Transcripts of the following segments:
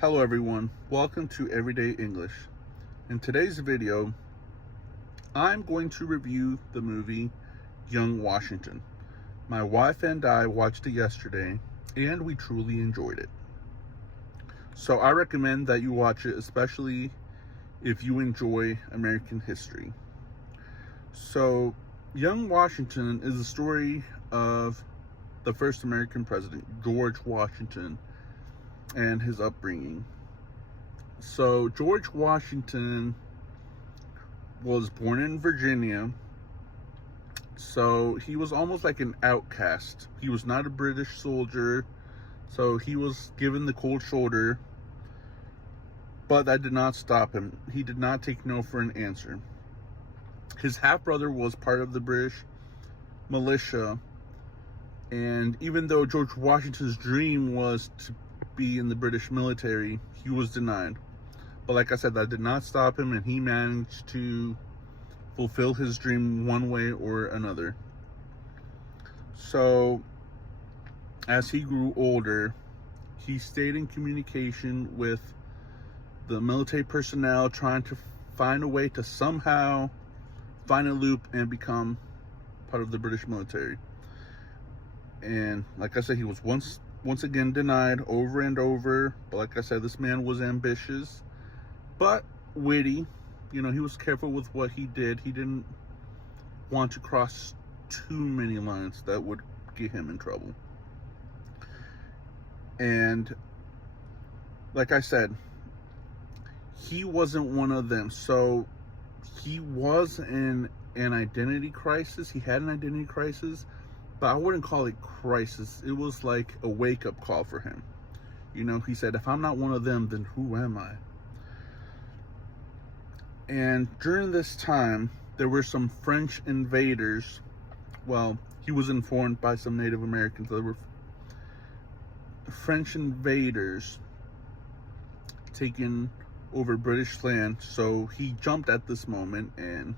Hello everyone, welcome to Everyday English. In today's video, I'm going to review the movie Young Washington. My wife and I watched it yesterday and we truly enjoyed it. So I recommend that you watch it, especially if you enjoy American history. So Young Washington is the story of the first American president, George Washington, and his upbringing. So George Washington was born in Virginia, so he was almost like an outcast. He was not a British soldier, so he was given the cold shoulder, but that did not stop him. He did not take no for an answer. His half-brother was part of the British militia, and even though George Washington's dream was to be in the British military, he was denied. But like I said, that did not stop him, and he managed to fulfill his dream one way or another. So as he grew older, he stayed in communication with the military personnel, trying to find a way to somehow find a loop and become part of the British military. And like I said, he was once again denied over and over. But like I said, this man was ambitious but witty. He was careful with what he did. He didn't want to cross too many lines that would get him in trouble. And like I said, he wasn't one of them. So he was in an identity crisis. He had an identity crisis, but I wouldn't call it crisis. It was like a wake-up call for him. He said, if I'm not one of them, then who am I? And during this time, there were some French invaders. Well, he was informed by some Native Americans that there were French invaders taking over British land. So he jumped at this moment and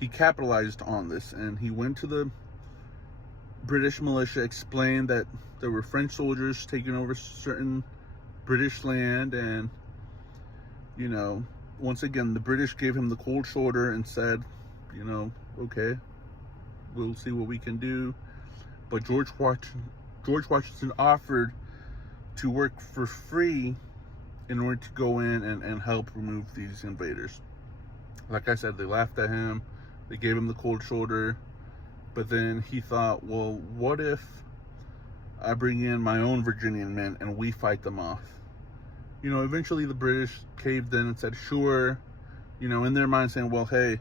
he capitalized on this, and he went to the British militia, explained that there were French soldiers taking over certain British land, and once again the British gave him the cold shoulder and said, okay, we'll see what we can do. But George Washington offered to work for free in order to go in and help remove these invaders. Like I said, they laughed at him, they gave him the cold shoulder. But then he thought, well, what if I bring in my own Virginian men and we fight them off? Eventually the British caved in and said, sure. In their mind saying, well, hey,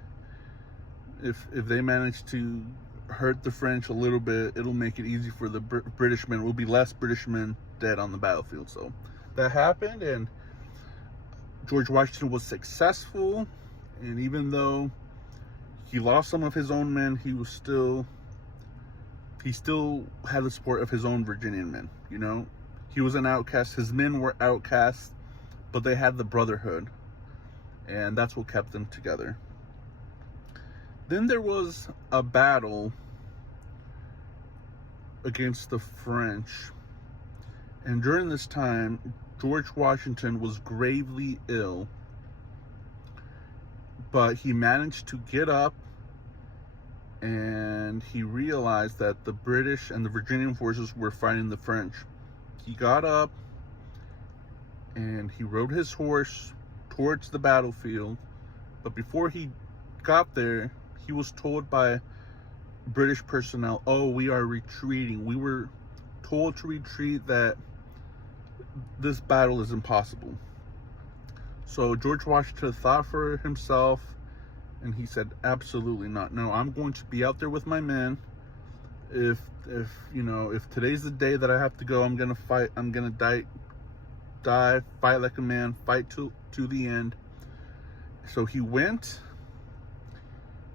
if they manage to hurt the French a little bit, it'll make it easy for the British men. Will be less British men dead on the battlefield. So that happened, and George Washington was successful. And even though he lost some of his own men, he still had the support of his own Virginian men. He was an outcast. His men were outcasts, but they had the brotherhood, and that's what kept them together. Then there was a battle against the French, and during this time, George Washington was gravely ill, but he managed to get up, and he realized that the British and the Virginian forces were fighting the French. He got up and he rode his horse towards the battlefield, but before he got there, he was told by British personnel, oh, we are retreating. We were told to retreat, that this battle is impossible. So George Washington thought for himself, and he said, absolutely not. No, I'm going to be out there with my men. If today's the day that I have to go, I'm gonna fight. I'm gonna die, fight like a man, fight to the end. So he went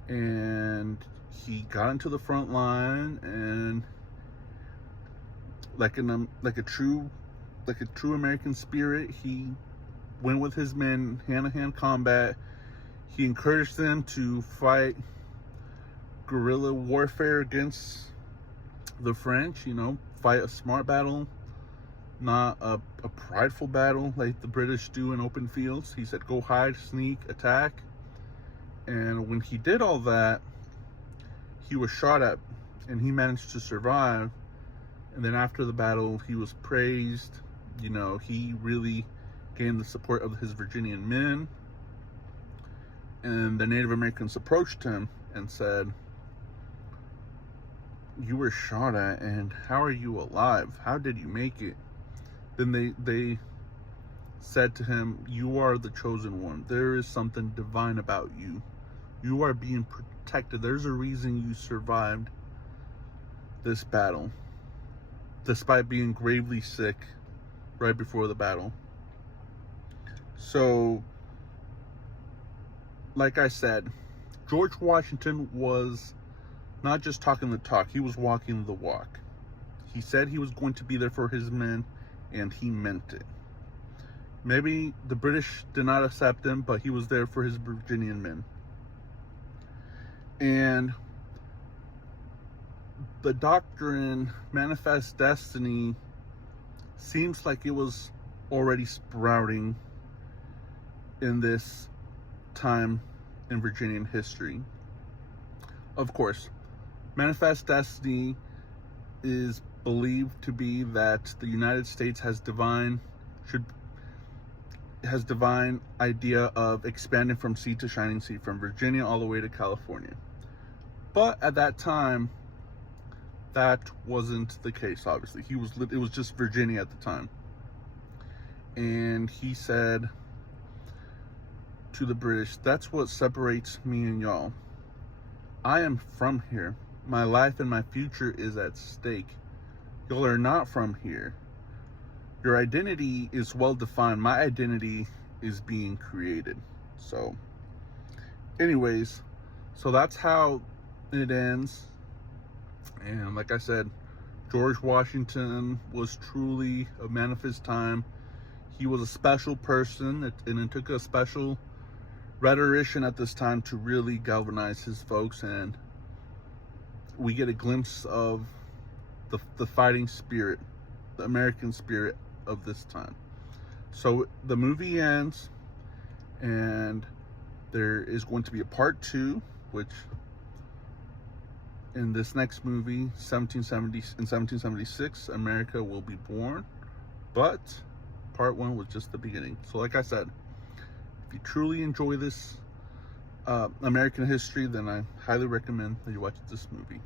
and he got into the front line, and like a true American spirit, he went with his men, hand-to-hand combat. He encouraged them to fight guerrilla warfare against the French, fight a smart battle, not a prideful battle like the British do in open fields. He said, go hide, sneak, attack. And when he did all that, he was shot at, and he managed to survive. And then after the battle, he was praised. You know, he really gained the support of his Virginian men. And the Native Americans approached him and said, you were shot at, and how are you alive? How did you make it? Then they said to him, you are the chosen one. There is something divine about you. You are being protected. There's a reason you survived this battle, despite being gravely sick right before the battle. So, like I said, George Washington was not just talking the talk, he was walking the walk. He said he was going to be there for his men, and he meant it. Maybe the British did not accept him, but he was there for his Virginian men. And the doctrine, Manifest Destiny, seems like it was already sprouting in this time in Virginian history. Of course, Manifest Destiny is believed to be that the United States has divine idea of expanding from sea to shining sea, from Virginia all the way to California. But at that time, that wasn't the case. Obviously, it was just Virginia at the time. And he said to the British, that's what separates me and y'all. I am from here. My life and my future is at stake. Y'all are not from here. Your identity is well defined. My identity is being created. So, anyways, so that's how it ends. And like I said, George Washington was truly a man of his time. He was a special person, and it took a special rhetorician at this time to really galvanize his folks, and we get a glimpse of the fighting spirit, the American spirit of this time. So the movie ends, and there is going to be a part 2, which in this next movie, 1776, America will be born. But part 1 was just the beginning. So like I said, if you truly enjoy this American history, then I highly recommend that you watch this movie.